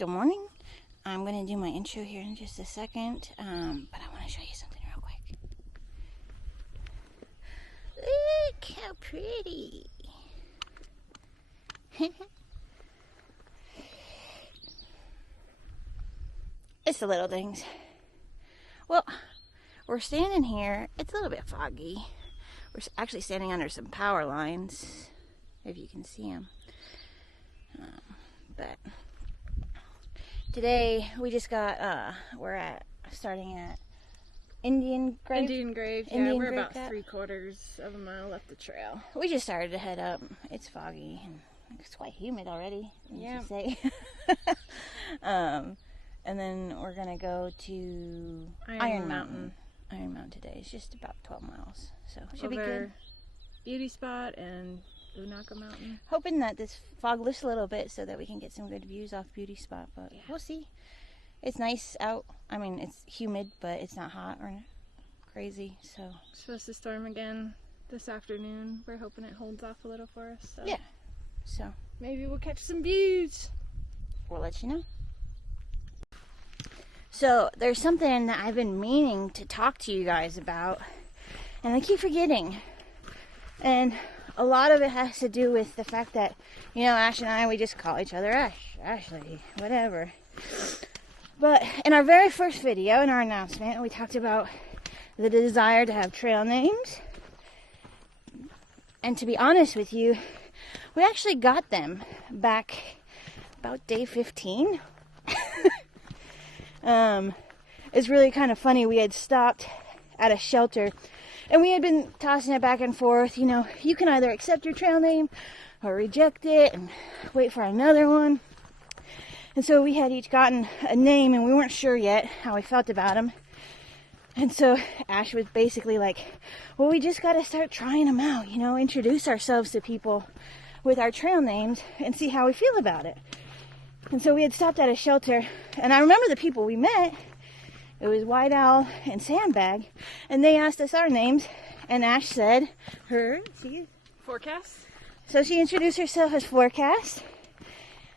Good morning. I'm going to do my intro here in just a second, but I want to show you something real quick. Look how pretty. It's the little things. Well, we're standing here. It's a little bit foggy. We're actually standing under some power lines, if you can see them. But today we just got, starting at Indian Grave. Yeah, we're about 3/4 of a mile left the trail. We just started to head up. It's foggy and it's quite humid already. Yeah. Say. And then we're gonna go to Iron Mountain. Iron Mountain today. It's just about 12 miles, so it should be good. Beauty Spot and Unaka Mountain. Hoping that this fog lifts a little bit so that we can get some good views off Beauty Spot, but yeah, we'll see. It's nice out. I mean, it's humid, but it's not hot or crazy, so. It's supposed to storm again this afternoon. We're hoping it holds off a little for us. So. Yeah, so. Maybe we'll catch some views. We'll let you know. So, there's something that I've been meaning to talk to you guys about, and I keep forgetting. And a lot of it has to do with the fact that, you know, Ash and I, we just call each other Ash, Ashley, whatever. But in our very first video, in our announcement, we talked about the desire to have trail names. And to be honest with you, we actually got them back about day 15. It's really kind of funny. We had stopped at a shelter and we had been tossing it back and forth. You know, you can either accept your trail name or reject it and wait for another one. And so we had each gotten a name and we weren't sure yet how we felt about them. And so Ash was basically like, well, we just got to start trying them out, you know, introduce ourselves to people with our trail names and see how we feel about it. And so we had stopped at a shelter, and I remember the people we met. It was White Owl and Sandbag, and they asked us our names, and Ash said Forecast. So she introduced herself as Forecast,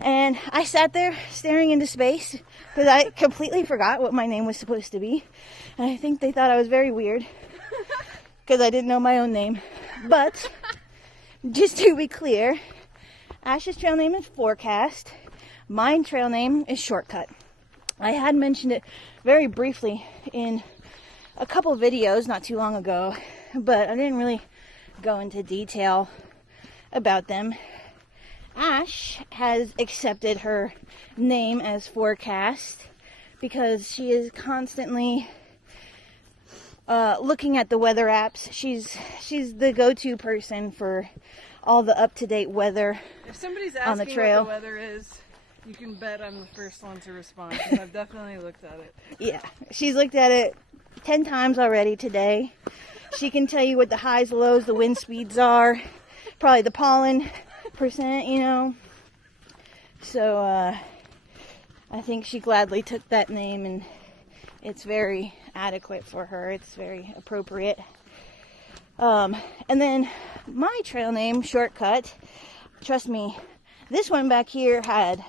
and I sat there staring into space because I completely forgot what my name was supposed to be, and I think they thought I was very weird because I didn't know my own name. But just to be clear, Ash's trail name is Forecast. My trail name is Shortcut. I had mentioned it very briefly in a couple videos not too long ago, but I didn't really go into detail about them. Ash has accepted her name as Forecast because she is constantly looking at the weather apps. She's the go-to person for all the up-to-date weather. If somebody's on the asking trail. what the weather is, you can bet I'm the first one to respond, because I've definitely looked at it. Yeah, she's looked at it 10 times already today. She can tell you what the highs, lows, the wind speeds are, probably the pollen percent, you know. So, I think she gladly took that name, and it's very adequate for her. It's very appropriate. And then my trail name, Shortcut, trust me, this one back here had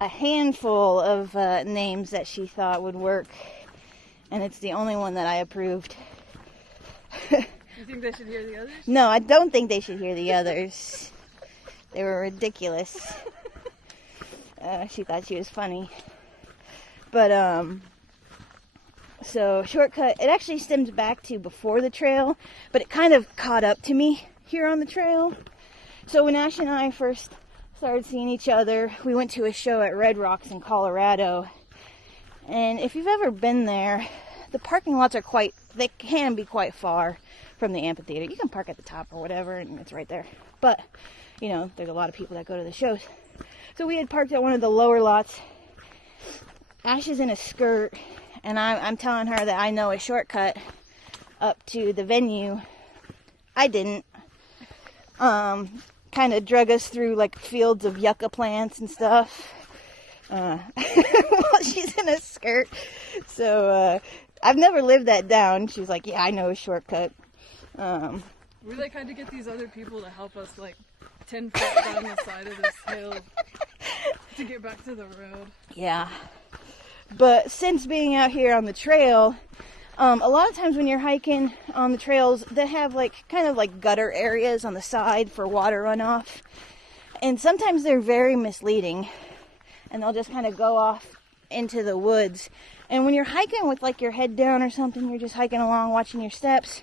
a handful of names that she thought would work, and it's the only one that I approved. You think they should hear the others? No, I don't think they should hear the others. They were ridiculous. She thought she was funny. But, so Shortcut, it actually stems back to before the trail, but it kind of caught up to me here on the trail. So when Ash and I first started seeing each other, we went to a show at Red Rocks in Colorado. And if you've ever been there, the parking lots are they can be quite far from the amphitheater. You can park at the top or whatever, and it's right there. But, you know, there's a lot of people that go to the shows. So we had parked at one of the lower lots. Ash is in a skirt, and I'm telling her that I know a shortcut up to the venue. I didn't. Kind of drug us through like fields of yucca plants and stuff. While she's in a skirt. So, I've never lived that down. She's like, yeah, I know a shortcut. We like had to get these other people to help us like 10 foot down the side of this hill. To get back to the road. Yeah. But since being out here on the trail, a lot of times when you're hiking on the trails, they have like kind of like gutter areas on the side for water runoff. And sometimes they're very misleading. And they'll just kind of go off into the woods. And when you're hiking with like your head down or something, you're just hiking along watching your steps,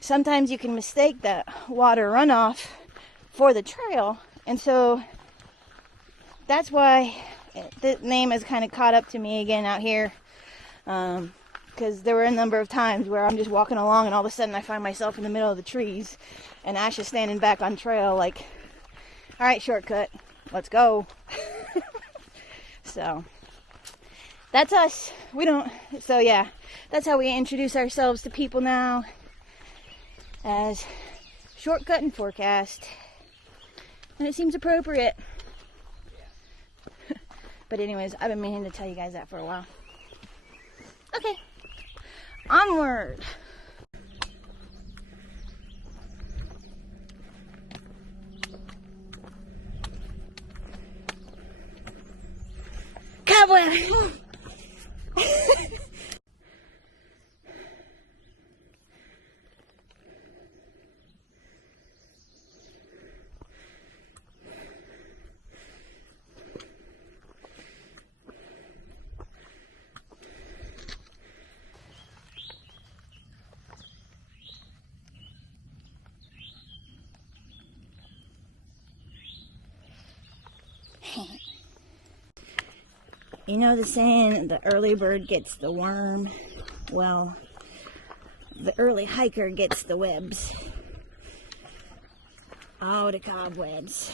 sometimes you can mistake that water runoff for the trail. And so that's why the name has kind of caught up to me again out here. Because there were a number of times where I'm just walking along and all of a sudden I find myself in the middle of the trees and Ash is standing back on trail like, all right, shortcut, let's go. So that's us. So yeah, that's how we introduce ourselves to people now, as Shortcut and Forecast. And it seems appropriate. But anyways, I've been meaning to tell you guys that for a while. Okay, onward. Cowboy. You know the saying, the early bird gets the worm? Well, the early hiker gets the webs. Oh, the cobwebs.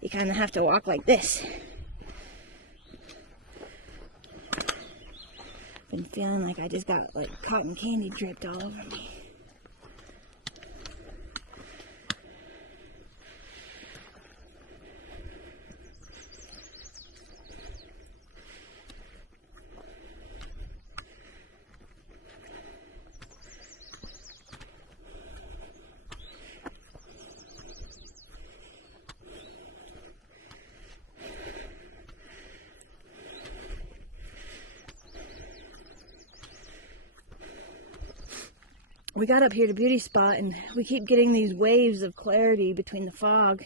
You kind of have to walk like this. Been feeling like I just got like cotton candy dripped all over me. We got up here to Beauty Spot and we keep getting these waves of clarity between the fog.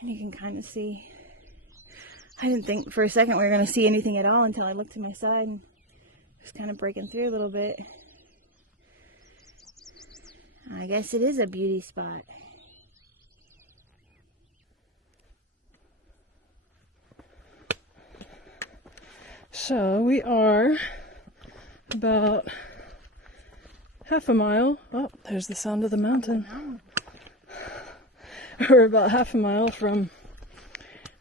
And you can kind of see. I didn't think for a second we were going to see anything at all until I looked to my side and just kind of breaking through a little bit. I guess it is a beauty spot. So we are about half a mile. Oh, there's the sound of the mountain. We're about half a mile from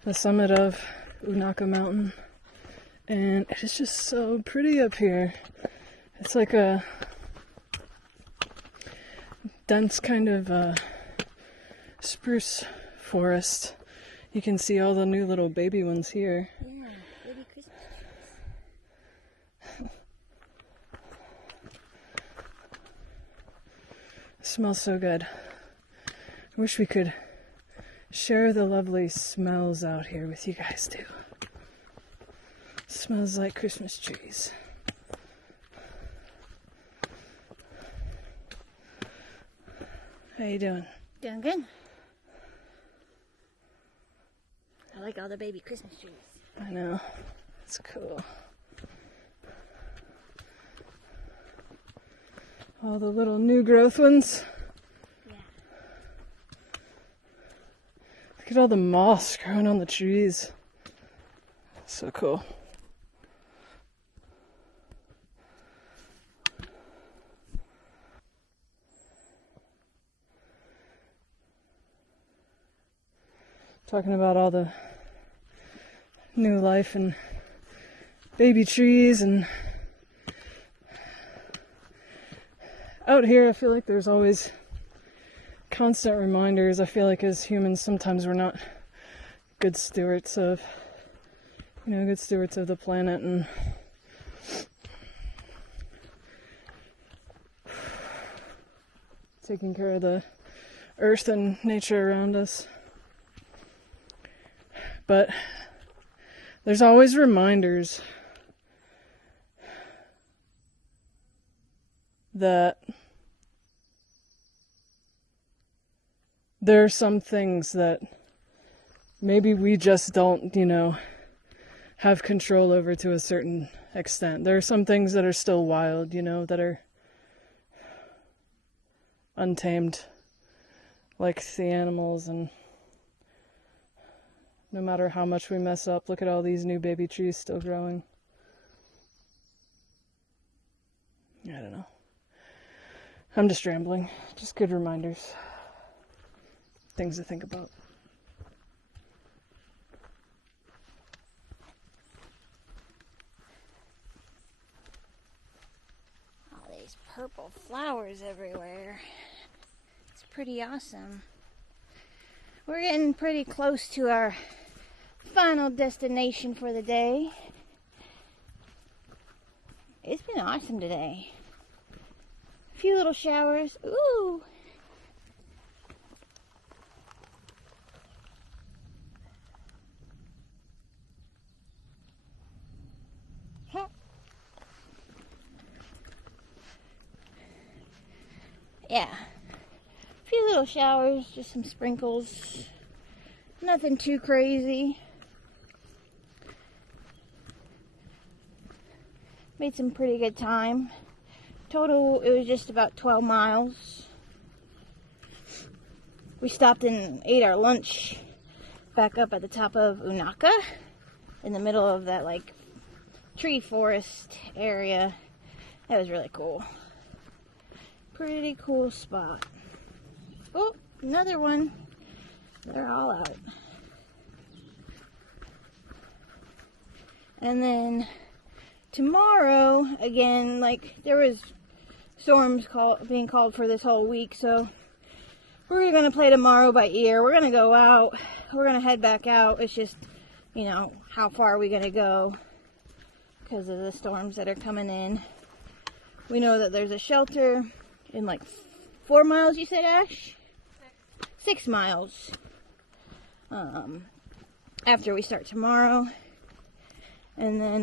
the summit of Unaka Mountain, and it is just so pretty up here. It's like a dense kind of spruce forest. You can see all the new little baby ones here. Yeah, baby Christmas trees. Smells so good. I wish we could share the lovely smells out here with you guys too. Smells like Christmas trees. How you doing? Doing good. I like all the baby Christmas trees. I know. It's cool. All the little new growth ones. Yeah. Look at all the moss growing on the trees. So cool. Talking about all the new life and baby trees, and out here I feel like there's always constant reminders. I feel like as humans sometimes we're not good stewards of the planet and taking care of the earth and nature around us. But there's always reminders that there are some things that maybe we just don't, have control over to a certain extent. There are some things that are still wild, that are untamed, like the animals, and no matter how much we mess up, look at all these new baby trees still growing. I don't know. I'm just rambling. Just good reminders. Things to think about. All these purple flowers everywhere. It's pretty awesome. We're getting pretty close to our final destination for the day. It's been awesome today. A few little showers. Ooh! Yeah, a few little showers, just some sprinkles, nothing too crazy. Made some pretty good time. Total, it was just about 12 miles. We stopped and ate our lunch back up at the top of Unaka, in the middle of that tree forest area. That was really cool. Pretty cool spot. Oh, another one. They're all out. And then tomorrow, again, there was storms being called for this whole week, so we're gonna play tomorrow by ear. We're gonna go out. We're gonna head back out. It's just, how far are we gonna go because of the storms that are coming in. We know that there's a shelter in 4 miles, you said, Ash? 6 miles. After we start tomorrow. And then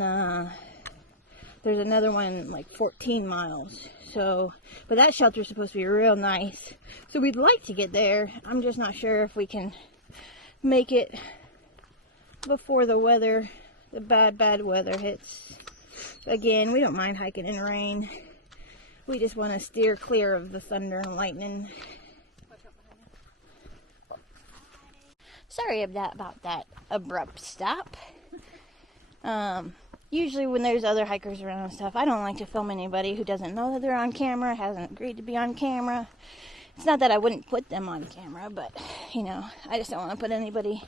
there's another one 14 miles. So, but that shelter's supposed to be real nice. So we'd like to get there. I'm just not sure if we can make it before the weather, the bad weather hits. Again, we don't mind hiking in rain. We just want to steer clear of the thunder and lightning. Sorry about that abrupt stop. Usually when there's other hikers around and stuff, I don't like to film anybody who doesn't know that they're on camera, hasn't agreed to be on camera. It's not that I wouldn't put them on camera, but, I just don't want to put anybody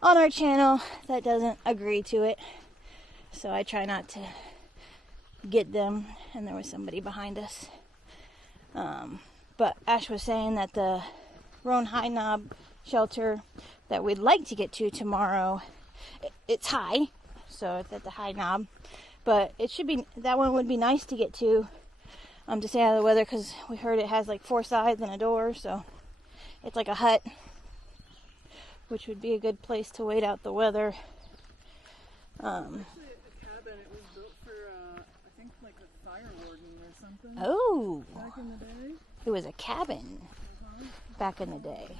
on our channel that doesn't agree to it. So I try not to get them, and there was somebody behind us. But Ash was saying that the Roan High Knob shelter that we'd like to get to tomorrow, it's high, so it's at the High Knob, but that one would be nice to get to stay out of the weather, because we heard it has 4 sides and a door, so it's like a hut, which would be a good place to wait out the weather. Oh, back in the day? It was a cabin back in the day.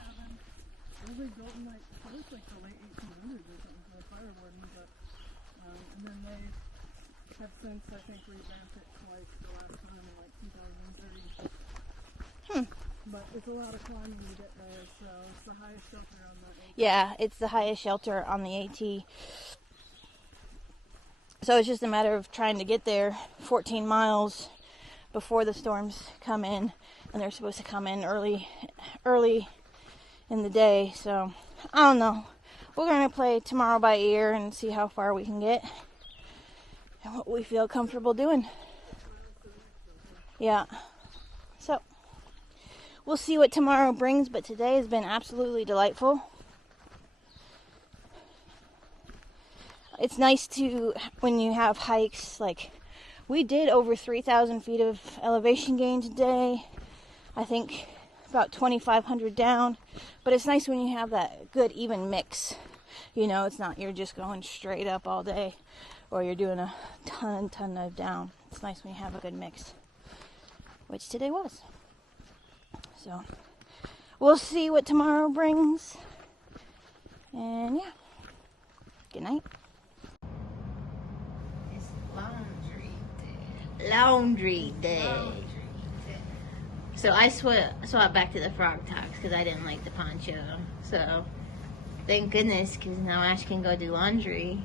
It was built in the late 1800s or something for the fire warden, but and then they have since, I think, revamped it twice the last time in 2003. But it's a lot of climbing to get there, so it's the highest shelter on the AT. Yeah, it's the highest shelter on the AT. So it's just a matter of trying to get there 14 miles before the storms come in, and they're supposed to come in early in the day. So I don't know. We're gonna play tomorrow by ear and see how far we can get and what we feel comfortable doing. Yeah. So we'll see what tomorrow brings, but today has been absolutely delightful. It's nice when you have hikes, we did over 3,000 feet of elevation gain today. I think about 2,500 down. But it's nice when you have that good even mix. You know, it's not you're just going straight up all day, or you're doing a ton of down. It's nice when you have a good mix, which today was. So we'll see what tomorrow brings. And yeah, good night. It's laundry day. Laundry day. So I swapped back to the frog togs because I didn't like the poncho. So thank goodness, because now Ash can go do laundry.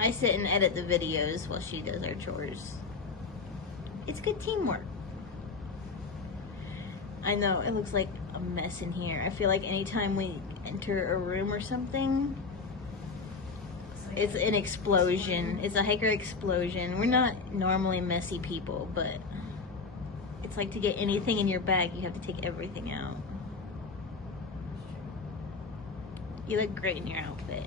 I sit and edit the videos while she does her chores. It's good teamwork. I know, it looks like a mess in here. I feel like anytime we enter a room or something, it's an explosion. It's a hiker explosion. We're not normally messy people, but it's like to get anything in your bag, you have to take everything out. You look great in your outfit.